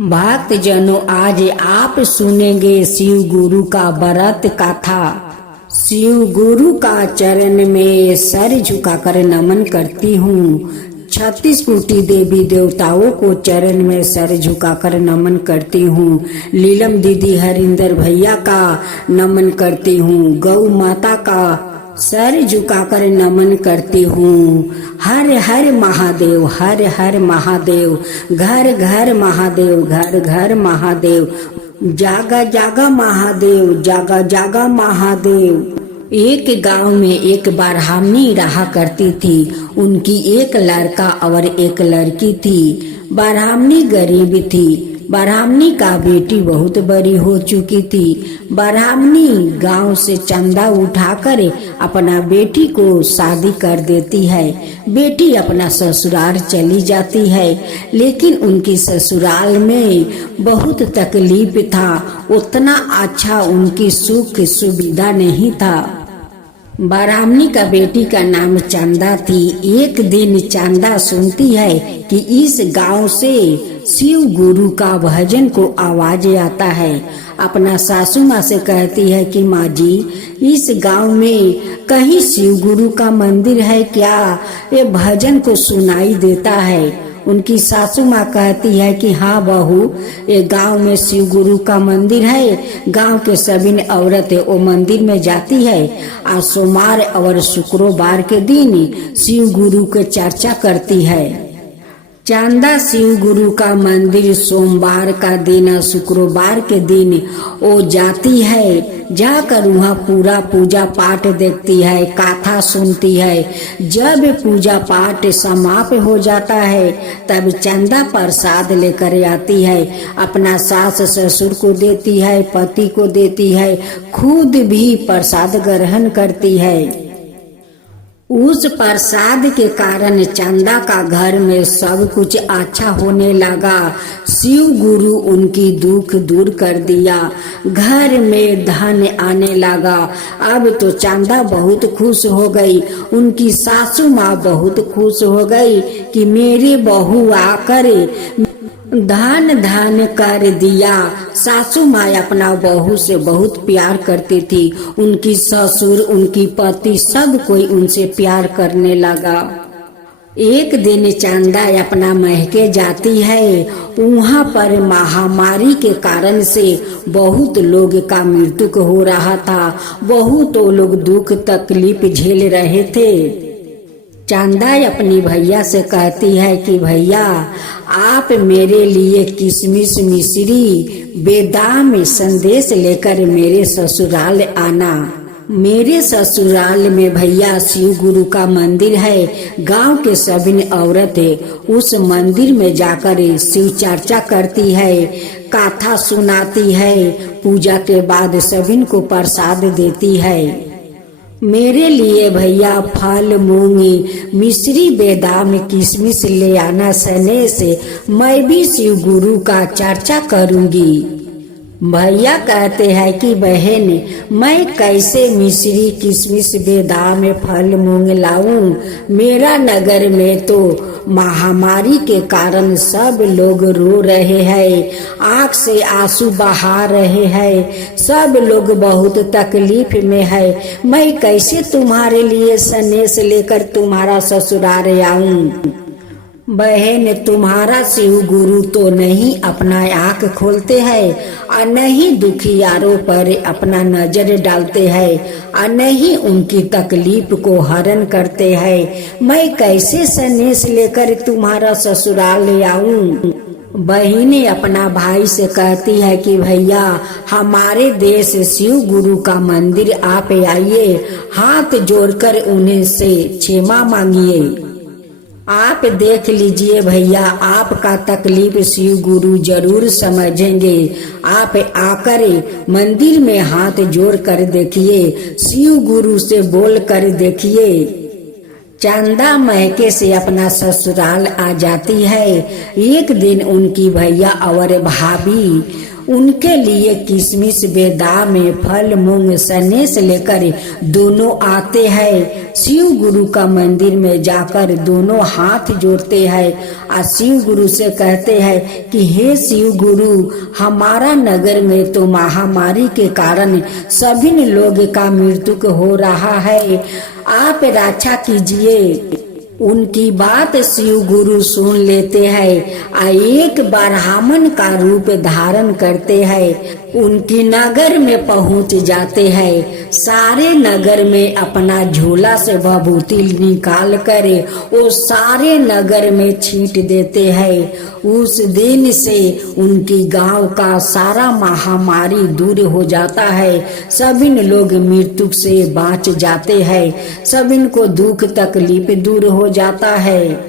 भक्त जनों, आज आप सुनेंगे शिव गुरु का व्रत कथा। शिव गुरु का चरण में सर झुकाकर नमन करती हूँ। 36 कोटि देवी देवताओं को चरण में सर झुकाकर नमन करती हूँ। लीलम दीदी हरिंदर भैया का नमन करती हूँ। गौ माता का सर झुकाकर नमन करती हूँ। हर हर महादेव, हर हर महादेव, घर घर महादेव, घर घर महादेव, जागा जागा महादेव, जागा जागा महादेव। एक गांव में एक ब्राह्मणी रहा करती थी। उनकी एक लड़का और एक लड़की थी। ब्राह्मणी गरीब थी। ब्राह्मणी का बेटी बहुत बड़ी हो चुकी थी। ब्राह्मणी गांव से चंदा उठाकर अपना बेटी को शादी कर देती है। बेटी अपना ससुराल चली जाती है, लेकिन उनकी ससुराल में बहुत तकलीफ था। उतना अच्छा उनकी सुख सुविधा नहीं था। ब्राह्मणी का बेटी का नाम चंदा थी। एक दिन चंदा सुनती है कि इस गांव से शिव गुरु का भजन को आवाज आता है। अपना सासू माँ से कहती है कि माँ जी, इस गांव में कहीं शिव गुरु का मंदिर है क्या? ये भजन को सुनाई देता है। उनकी सासू माँ कहती है कि हाँ बहू, ये गांव में शिव गुरु का मंदिर है। गांव के सभी औरतें वो मंदिर में जाती है। आज सोमवार और शुक्रवार के दिन शिव गुरु के चर्चा करती है। चंदा शिव गुरु का मंदिर सोमवार का दिन, शुक्रवार के दिन वो जाती है। जाकर वहाँ पूरा पूजा पाठ देखती है, कथा सुनती है। जब पूजा पाठ समाप्त हो जाता है, तब चंदा प्रसाद लेकर आती है। अपना सास ससुर को देती है, पति को देती है, खुद भी प्रसाद ग्रहण करती है। उस प्रसाद के कारण चंदा का घर में सब कुछ अच्छा होने लगा। शिव गुरु उनकी दुख दूर कर दिया। घर में धन आने लगा। अब तो चंदा बहुत खुश हो गई। उनकी सासू माँ बहुत खुश हो गई कि मेरी बहू आकर धन धन कर दिया। सासू माँ अपना बहू से बहुत प्यार करती थी। उनकी ससुर, उनकी पति, सब कोई उनसे प्यार करने लगा। एक दिन चंदा अपना महके जाती है। वहाँ पर महामारी के कारण से बहुत लोग का मृत्यु हो रहा था। बहुत लोग दुख तकलीफ झेल रहे थे। चंदा अपनी भैया से कहती है कि भैया, आप मेरे लिए किशमिश, मिश्री, बेदाम संदेश लेकर मेरे ससुराल आना। मेरे ससुराल में भैया शिव गुरु का मंदिर है। गांव के सभी औरतें उस मंदिर में जाकर शिव चर्चा करती है, कथा सुनाती है। पूजा के बाद सभी को प्रसाद देती है। मेरे लिए भैया फल, मूंगी, मिश्री, बेदाम, किशमिश ले आना सने से मैं भी शिव गुरु का चर्चा करूंगी। भैया कहते हैं कि बहन, मैं कैसे मिश्री, किशमिश, बेदाम, फल, मूंग लाऊं? मेरा नगर में तो महामारी के कारण सब लोग रो रहे हैं, आंख से आंसू बहा रहे हैं। सब लोग बहुत तकलीफ में है। मैं कैसे तुम्हारे लिए संदेश लेकर तुम्हारा ससुराल आऊं? बहन, तुम्हारा शिव गुरु तो नहीं अपना आँख खोलते हैं, और नहीं दुखियारों पर अपना नजर डालते हैं, और नहीं उनकी तकलीफ को हरण करते हैं। मैं कैसे संदेश लेकर तुम्हारा ससुराल आऊं? बहिनी अपना भाई से कहती है कि भैया, हमारे देश शिव गुरु का मंदिर आप आइए, हाथ जोड़कर उन्हें से क्षमा मांगिए। आप देख लीजिए भैया, आपका तकलीफ शिव गुरु जरूर समझेंगे। आप आकर मंदिर में हाथ जोड़ कर देखिए, शिव गुरु से बोल कर देखिए। चंदा महके से अपना ससुराल आ जाती है। एक दिन उनकी भैया और भाभी उनके लिए किशमिश बेदाम फल मूंग सनेस लेकर दोनों आते हैं। शिव गुरु का मंदिर में जाकर दोनों हाथ जोड़ते हैं और शिव गुरु से कहते हैं कि हे शिव गुरु, हमारा नगर में तो महामारी के कारण सभी लोग का मृत्यु हो रहा है, आप रक्षा कीजिए। उनकी बात शिव गुरु सुन लेते हैं और एक ब्राह्मण का रूप धारण करते हैं। उनकी नगर में पहुंच जाते हैं। सारे नगर में अपना झोला से विभूति निकाल कर वो सारे नगर में छींट देते हैं। उस दिन से उनकी गांव का सारा महामारी दूर हो जाता है। सभी लोग मृत्यु से बच जाते हैं। सभी को दुख तकलीफ दूर हो जाता है।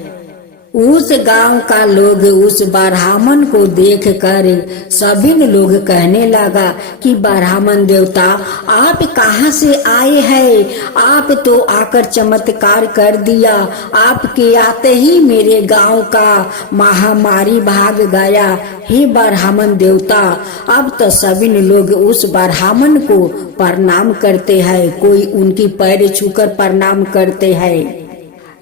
उस गांव का लोग उस ब्राह्मण को देखकर सभी लोग कहने लगा कि ब्राह्मण देवता, आप कहाँ से आए हैं? आप तो आकर चमत्कार कर दिया। आपके आते ही मेरे गांव का महामारी भाग गया। हे ब्राह्मण देवता। अब तो सभी लोग उस ब्राह्मण को प्रणाम करते हैं। कोई उनकी पैर छूकर प्रणाम करते हैं।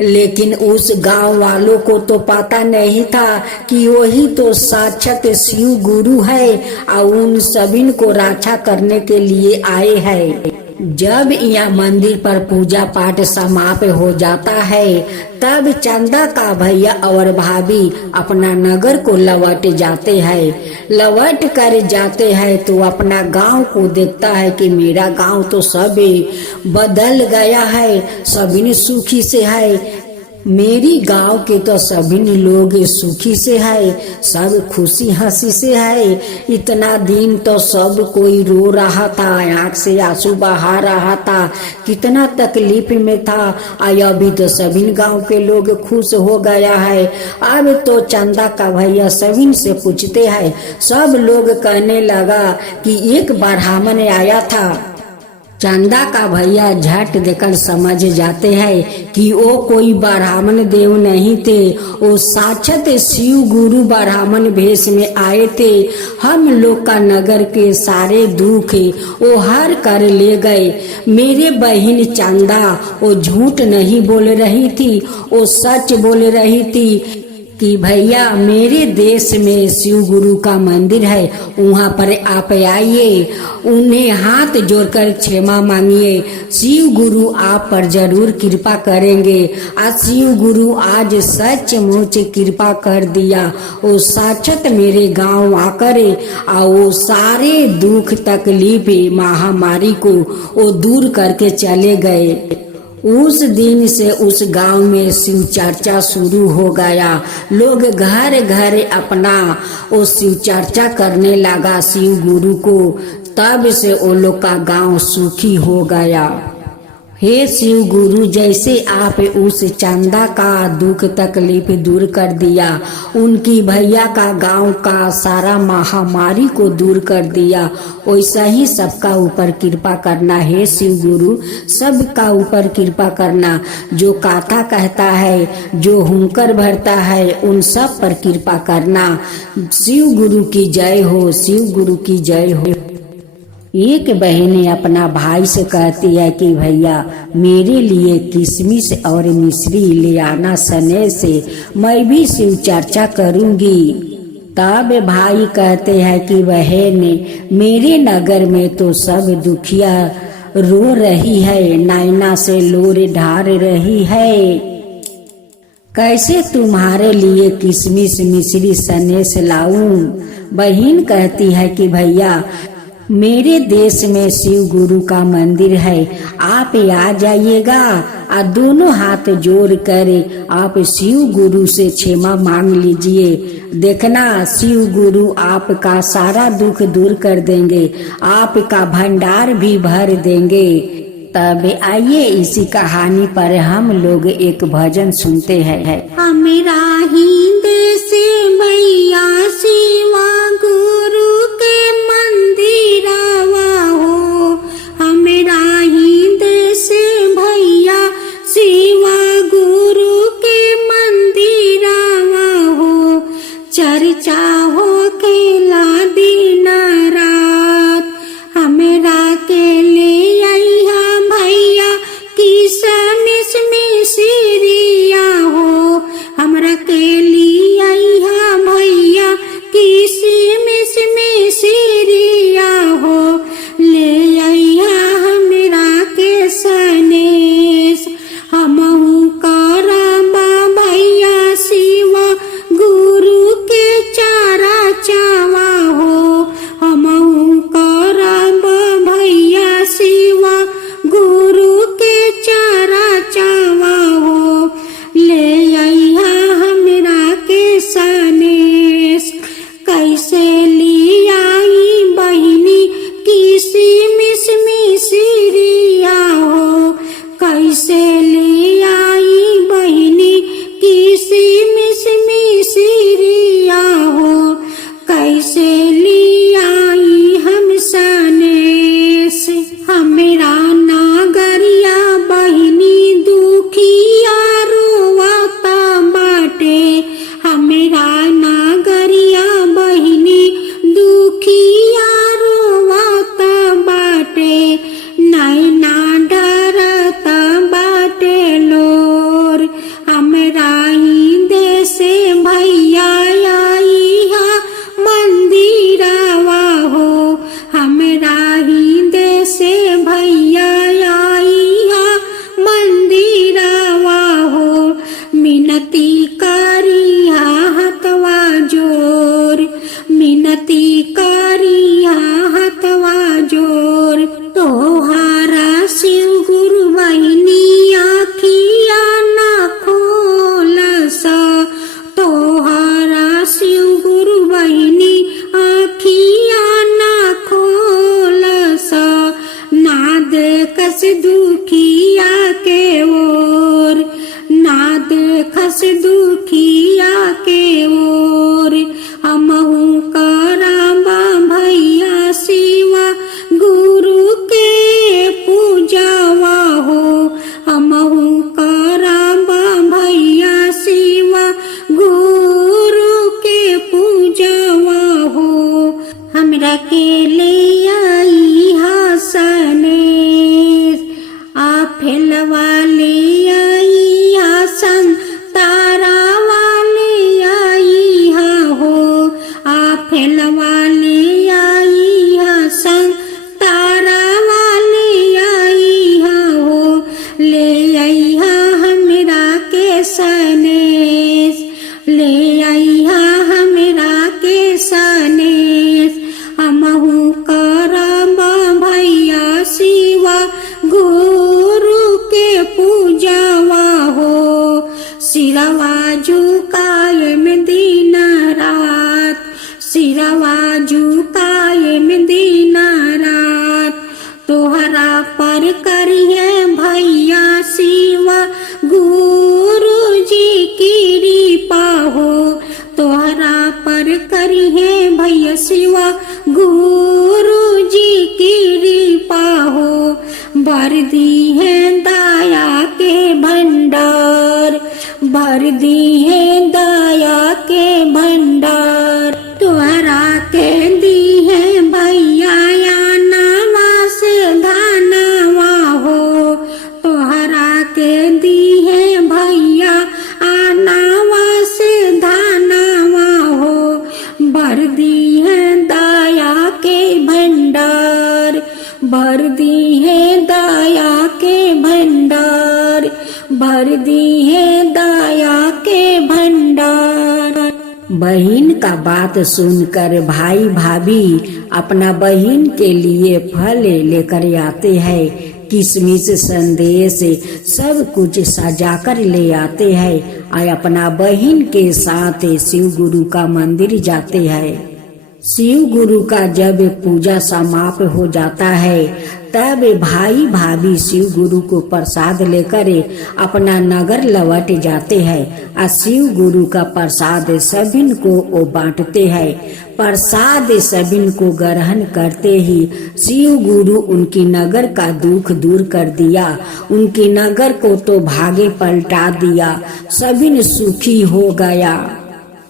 लेकिन उस गांव वालों को तो पता नहीं था कि वही तो साक्षात शिव गुरु है और उन सभी को रक्षा करने के लिए आए हैं। जब यह मंदिर पर पूजा पाठ समाप्त हो जाता है तब चंदा का भैया और भाभी अपना नगर को लौट जाते हैं। लौट कर जाते हैं तो अपना गांव को देखता है कि मेरा गांव तो सब बदल गया है, सभी सुखी से है। मेरी गांव के तो सभी लोग सुखी से है, सब खुशी हंसी से है। इतना दिन तो सब कोई रो रहा था, आंख से आंसू बहा रहा था, कितना तकलीफ में था। अभी तो सभी गांव के लोग खुश हो गया है। अब तो चंदा का भैया सभी से पूछते हैं। सब लोग कहने लगा कि एक ब्राह्मण आया था। चंदा का भैया झट देकर समझ जाते हैं कि वो कोई ब्राह्मण देव नहीं थे, वो साक्षात शिव गुरु ब्राह्मण भेष में आए थे। हम लोग का नगर के सारे दुख वो हर कर ले गए। मेरे बहन चंदा वो झूठ नहीं बोल रही थी, वो सच बोल रही थी कि भैया मेरे देश में शिव गुरु का मंदिर है, वहाँ पर आप आइए, उन्हें हाथ जोड़कर क्षमा मांगिए। शिव गुरु आप पर जरूर कृपा करेंगे। आज शिव गुरु आज सचमुच कृपा कर दिया। वो साक्षात मेरे गांव आकर और वो सारे दुख तकलीफ महामारी को वो दूर करके चले गए। उस दिन से उस गांव में शिव चर्चा शुरू हो गया। लोग घर घर अपना वो शिव चर्चा करने लगा शिव गुरु को। तब से वो लोग का गांव सुखी हो गया। हे शिव गुरु, जैसे आप उस चंदा का दुख तकलीफ दूर कर दिया, उनकी भैया का गांव का सारा महामारी को दूर कर दिया, वैसा ही सबका ऊपर कृपा करना। हे शिव गुरु, सबका ऊपर कृपा करना। जो कथा कहता है, जो हुंकार भरता है, उन सब पर कृपा करना। शिव गुरु की जय हो, शिव गुरु की जय हो। एक बहन अपना भाई से कहती है कि भैया मेरे लिए किशमिश और मिश्री ले आना सने से, मैं भी शिव चर्चा करूंगी। तब भाई कहते हैं कि बहन मेरे नगर में तो सब दुखिया रो रही है, नैना से लोर ढार रही है, कैसे तुम्हारे लिए किशमिश मिश्री सनेस लाऊं। बहन कहती है कि भैया मेरे देश में शिव गुरु का मंदिर है, आप आ जाइएगा और दोनों हाथ जोड़ कर आप शिव गुरु से क्षमा मांग लीजिए। देखना शिव गुरु आपका सारा दुख दूर कर देंगे, आपका भंडार भी भर देंगे। तब आइए इसी कहानी पर हम लोग एक भजन सुनते हैं। हमरा ही देश मैया शिवा गुरु के मंदिरवा हो, हमरा ही देश भैया शिवा गुरु के मंदिरवा हो, चर्चा हो केला दीना भर दी है दया के भंडार, भर दी है दया के भंडार। तोहरा के दी है भैया या नावा से धनवा हो, तोहरा के दी है भैया आनावा से धनवा हो। भर दी है दया के भंडार, भर दी है दया के भंडार, भर दी है दया के भंडार। बहन का बात सुनकर भाई भाभी अपना बहन के लिए फल लेकर आते हैं, किशमिश संदेश सब कुछ सजाकर ले आते हैं और अपना बहन के साथ शिव गुरु का मंदिर जाते हैं। शिव गुरु का जब पूजा समाप्त हो जाता है तब भाई भाभी शिव गुरु को प्रसाद लेकर अपना नगर लौट जाते हैं और शिव गुरु का प्रसाद सभी को वो बांटते हैं। प्रसाद सभी को ग्रहण करते ही शिव गुरु उनकी नगर का दुख दूर कर दिया, उनकी नगर को तो भागे पलटा दिया, सभी सुखी हो गया।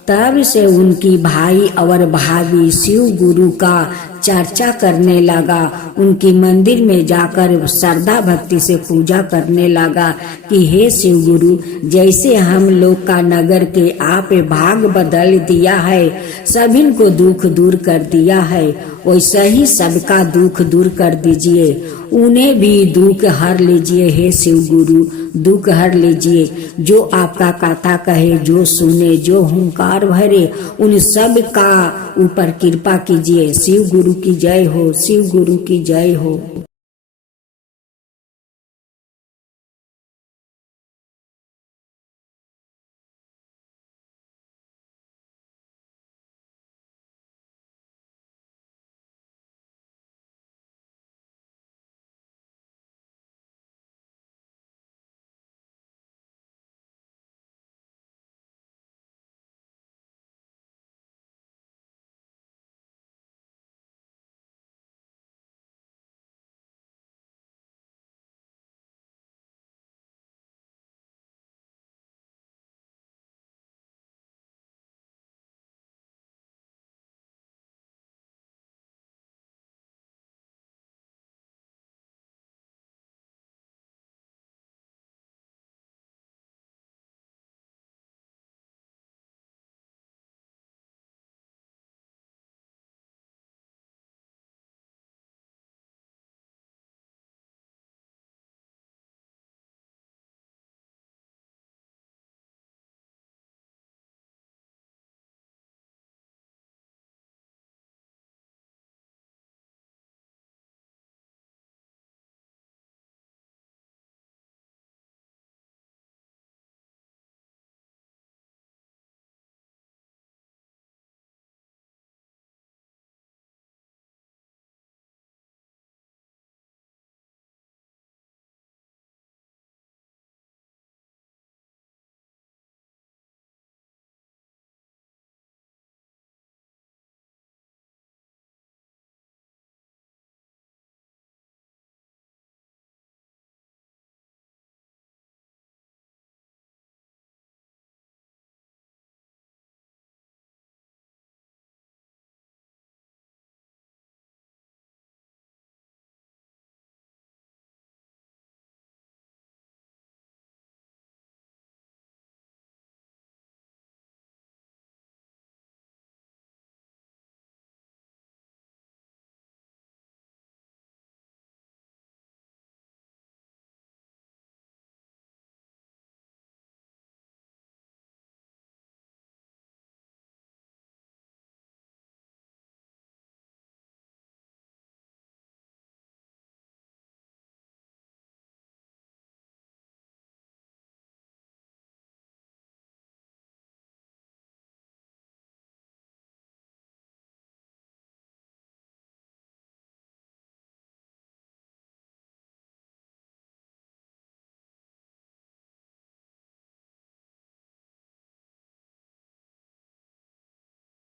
तब से उनकी भाई और भाभी शिव गुरु का चर्चा करने लगा, उनकी मंदिर में जाकर श्रद्धा भक्ति से पूजा करने लगा कि हे शिव गुरु, जैसे हम लोग का नगर के आप भाग बदल दिया है, सभी को दुख दूर कर दिया है, वैसे ही सबका दुख दूर कर दीजिए, उन्हें भी दुख हर लीजिए। हे शिव गुरु, दुख हर लीजिए। जो आपका कथा कहे, जो सुने, जो हुंकार भरे, उन सब का ऊपर कृपा कीजिए। शिव गुरु की जय हो, शिव गुरु की जय हो।